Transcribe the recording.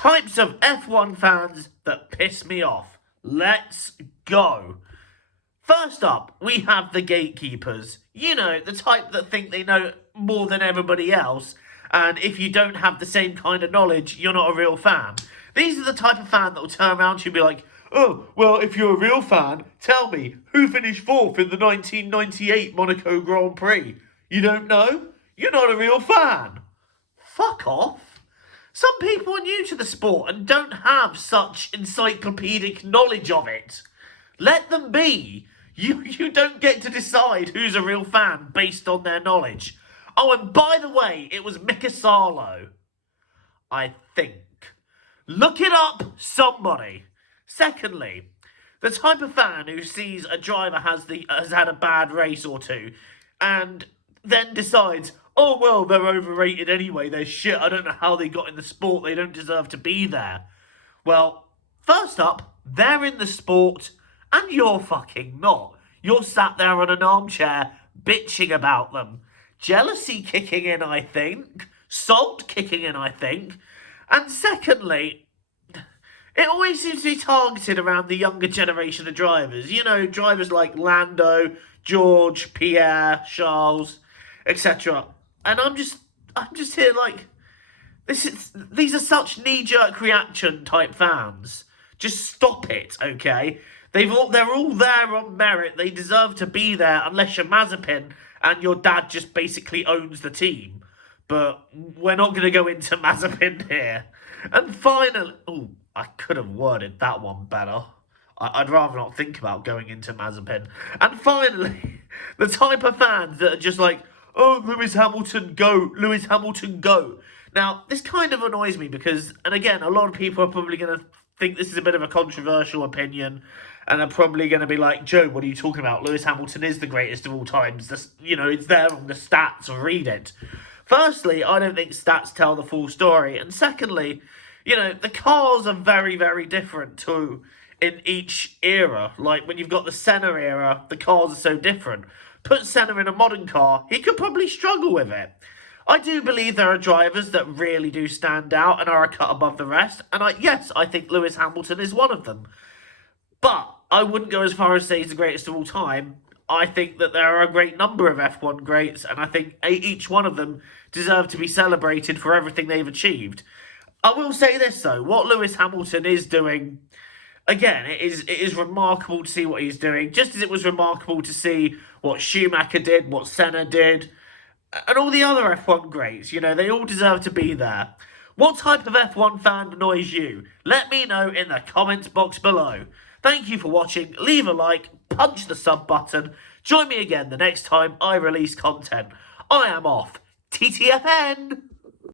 Types of F1 fans that piss me off. Let's go. First up, we have the gatekeepers. You know, the type that think they know more than everybody else, and if you don't have the same kind of knowledge, you're not a real fan. These are the type of fan that will turn around to you and be like, oh, well, if you're a real fan, tell me, who finished fourth in the 1998 Monaco Grand Prix? You don't know? You're not a real fan. Fuck off. Some people are new to the sport and don't have such encyclopedic knowledge of it. Let them be. You don't get to decide who's a real fan based on their knowledge. Oh, and by the way, it was Mika Salo. I think. Look it up, somebody. Secondly, the type of fan who sees a driver has had a bad race or two and then decides, oh, well, they're overrated anyway, they're shit, I don't know how they got in the sport, they don't deserve to be there. Well, first up, they're in the sport and you're fucking not. You're sat there on an armchair bitching about them. Jealousy kicking in, I think. Salt kicking in, I think. And secondly, it always seems to be targeted around the younger generation of drivers. You know, drivers like Lando, George, Pierre, Charles, etc. And I'm just here like, these are such knee-jerk reaction type fans. Just stop it, okay? They're all there on merit. They deserve to be there unless you're Mazepin and your dad just basically owns the team. But we're not going to go into Mazepin here. And finally, oh, I could have worded that one better. I'd rather not think about going into Mazepin. And finally, the type of fans that are just like, oh, Lewis Hamilton, go. Lewis Hamilton, go. Now, this kind of annoys me because, and again, a lot of people are probably going to think this is a bit of a controversial opinion and are probably going to be like, Joe, what are you talking about? Lewis Hamilton is the greatest of all times. This, you know, it's there on the stats. Read it. Firstly, I don't think stats tell the full story. And secondly, you know, the cars are very, very different too in each era. Like, when you've got the Senna era, the cars are so different. Put Senna in a modern car, he could probably struggle with it. I do believe there are drivers that really do stand out and are a cut above the rest. And yes, I think Lewis Hamilton is one of them. But I wouldn't go as far as say he's the greatest of all time. I think that there are a great number of F1 greats, and I think each one of them deserve to be celebrated for everything they've achieved. I will say this, though. What Lewis Hamilton is doing, again, it is remarkable to see what he's doing, just as it was remarkable to see what Schumacher did, what Senna did, and all the other F1 greats. You know, they all deserve to be there. What type of F1 fan annoys you? Let me know in the comments box below. Thank you for watching. Leave a like, punch the sub button. Join me again the next time I release content. I am off. TTFN!